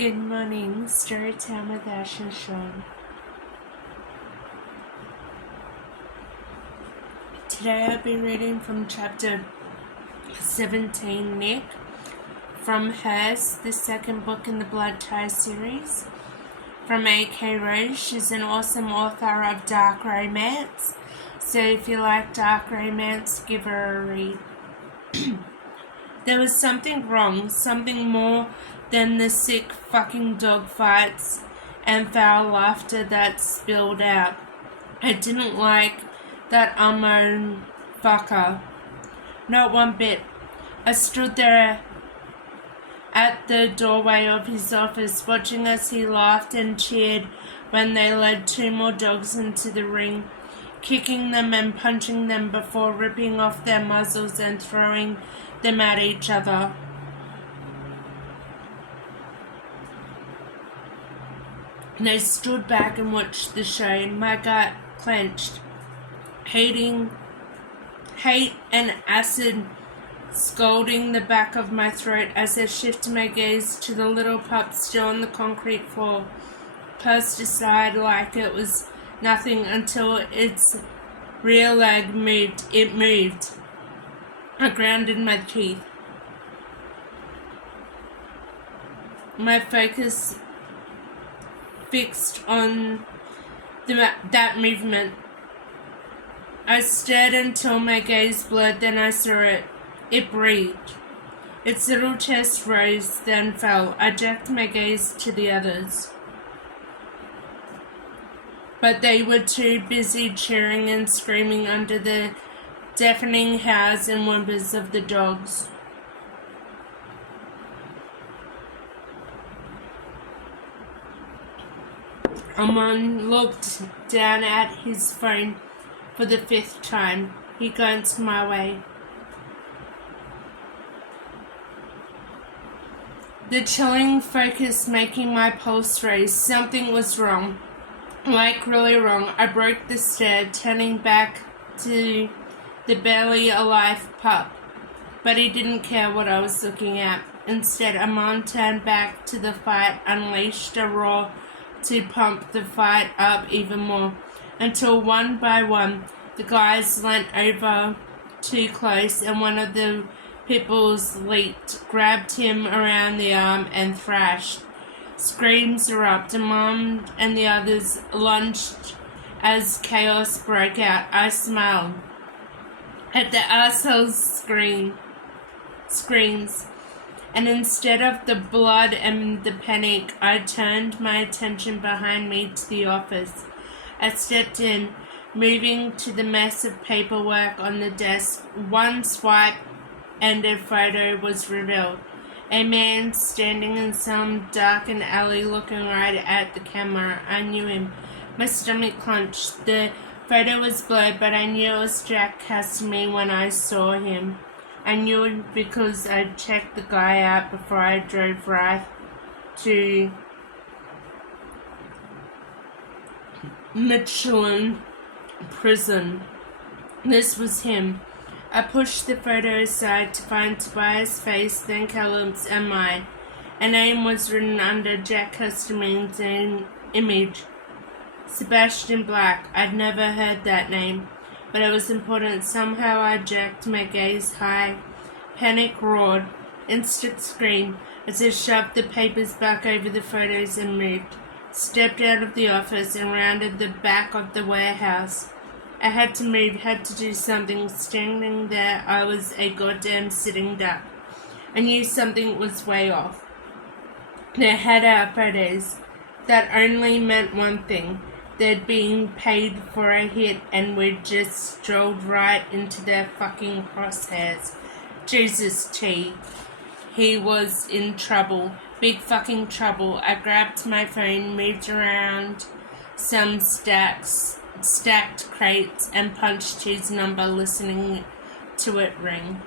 Good morning, Storytime with Ash and Sean. Today I'll be reading from chapter 17, Nick, from Hers, the second book in the Blood Tie series. From A.K. Rose. She's an awesome author of dark romance, so if you like dark romance, give her a read. There was something wrong, something more than the sick fucking dog fights and foul laughter that spilled out. I didn't like that unknown fucker. Not one bit. I stood there at the doorway of his office, watching as he laughed and cheered when they led two more dogs into the ring, kicking them and punching them before ripping off their muzzles and throwing them at each other. And I stood back and watched the show, my gut clenched. Hate and acid scalding the back of my throat as I shifted my gaze to the little pup still on the concrete floor, pursed aside like it was nothing until its rear leg moved. It moved. I grounded my teeth. My focus fixed on that movement. I stared until my gaze blurred, then I saw it. It breathed. Its little chest rose, then fell. I jerked my gaze to the others, but they were too busy cheering and screaming under the deafening howls and whimpers of the dogs. Amon looked down at his phone for the fifth time. He glanced my way. The chilling focus making my pulse race. Something was wrong. Like really wrong. I broke the stare, turning back to the barely alive pup. But he didn't care what I was looking at. Instead, Amon turned back to the fight, unleashed a roar to pump the fight up even more, until one by one the guys leant over too close and one of the pit bulls leaped, grabbed him around the arm and thrashed. Screams erupted. Mom and the others lunged as chaos broke out. I smiled at the asshole's screams, and instead of the blood and the panic, I turned my attention behind me to the office. I stepped in, moving to the mess of paperwork on the desk. One swipe and a photo was revealed. A man standing in some darkened alley looking right at the camera. I knew him. My stomach clenched. The photo was blurred, but I knew it was Jack Casimir when I saw him. I knew it because I checked the guy out before I drove right to Michelin prison. This was him. I pushed the photo aside to find Tobias' face, then Callum's and mine. A name was written under Jack Custerman's image. Sebastian Black. I'd never heard that name, but it was important. Somehow I jerked my gaze high. Panic roared. Instant scream as I shoved the papers back over the photos and moved. Stepped out of the office and rounded the back of the warehouse. I had to move, had to do something. Standing there, I was a goddamn sitting duck. I knew something was way off. They had our photos. That only meant one thing. They'd been paid for a hit and we'd just strolled right into their fucking crosshairs. Jesus, T. He was in trouble. Big fucking trouble. I grabbed my phone, moved around some stacked crates, and punched his number, listening to it ring.